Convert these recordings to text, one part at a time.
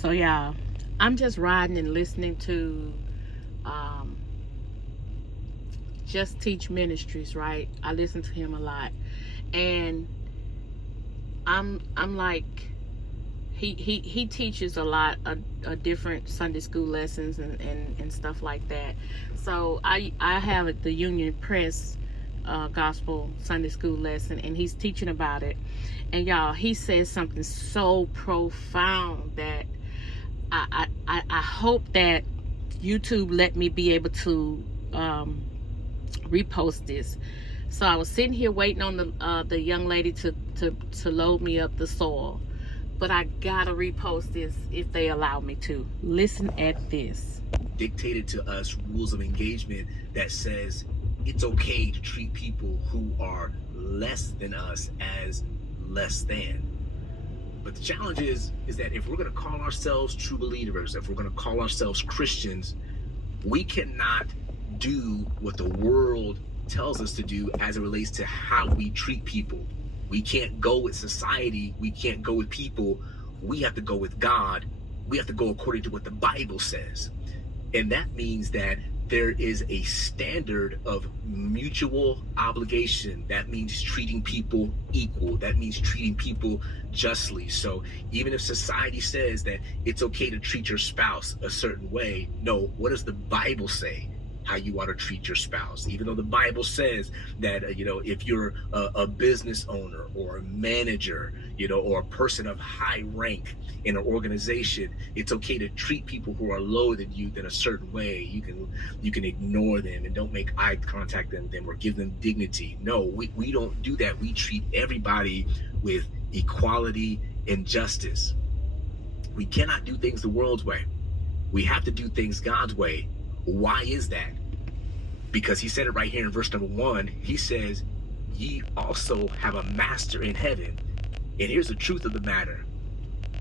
So yeah, I'm just riding and listening to um, Just Teach Ministries, right? I listen to him a lot, and I'm like he teaches a lot of different Sunday school lessons and stuff like that. So I have the Union Press gospel Sunday school lesson, and he's teaching about it. And y'all, he says something so profound that I hope that YouTube let me be able to repost this. So I was sitting here waiting on the young lady to load me up the soil, but I gotta repost this if they allow me to. Listen at this. Dictated to us rules of engagement that says it's okay to treat people who are less than us as less than. But the challenge is that if we're going to call ourselves true believers, if we're going to call ourselves Christians, we cannot do what the world tells us to do as it relates to how we treat people. We can't go with society. We can't go with people. We have to go with God. We have to go according to what the Bible says. And that means that there is a standard of mutual obligation. That means treating people equal. That means treating people justly. So even if society says that it's okay to treat your spouse a certain way, no, what does the Bible say how you ought to treat your spouse? Even though the Bible says that, if you're a business owner or a manager, or a person of high rank in an organization, it's okay to treat people who are lower than you in a certain way. You can ignore them and don't make eye contact with them or give them dignity. No, we don't do that. We treat everybody with equality and justice. We cannot do things the world's way. We have to do things God's way. Why is that? Because he said it right here in verse number 1. He says, ye also have a master in heaven. And here's the truth of the matter.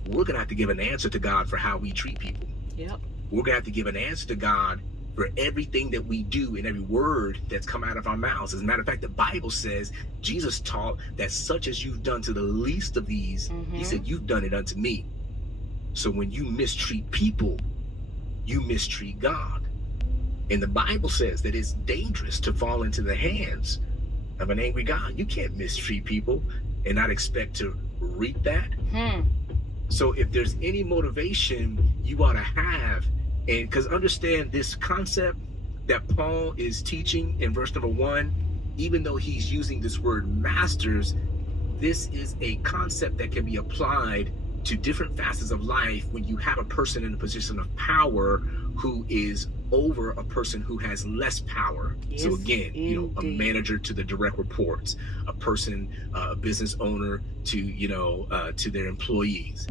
We're going to have to give an answer to God for how we treat people. Yep. We're going to have to give an answer to God for everything that we do and every word that's come out of our mouths. As a matter of fact, the Bible says, Jesus taught that such as you've done to the least of these, he said, you've done it unto me. So when you mistreat people, you mistreat God. And the Bible says that it's dangerous to fall into the hands of an angry God. You can't mistreat people and not expect to reap that. So if there's any motivation you ought to have, and because understand this concept that Paul is teaching in verse number 1, even though he's using this word masters, this is a concept that can be applied to different facets of life when you have a person in a position of power who is over a person who has less power. Yes, so again, indeed. A manager to the direct reports, a person, a business owner to, to their employees.